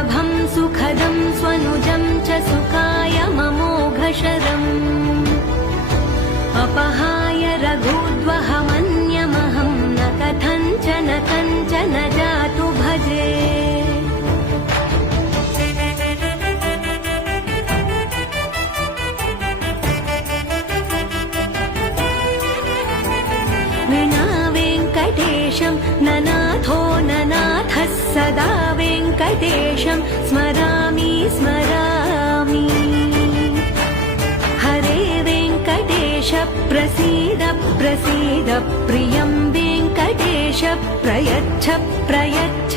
सुलभं सुखदं स्वनुजं च सुखाय ममोघशरम् अपहाय रघुद्वहमन्यमहं न कथञ्चन जातु भजे विना वेङ्कटेशं ननाथो ननाथः सदा वेङ्कटेशं स्मरामि स्मरामि हरे वेङ्कटेश प्रसीद प्रसीद प्रियं वेङ्कटेश प्रयच्छ प्रयच्छ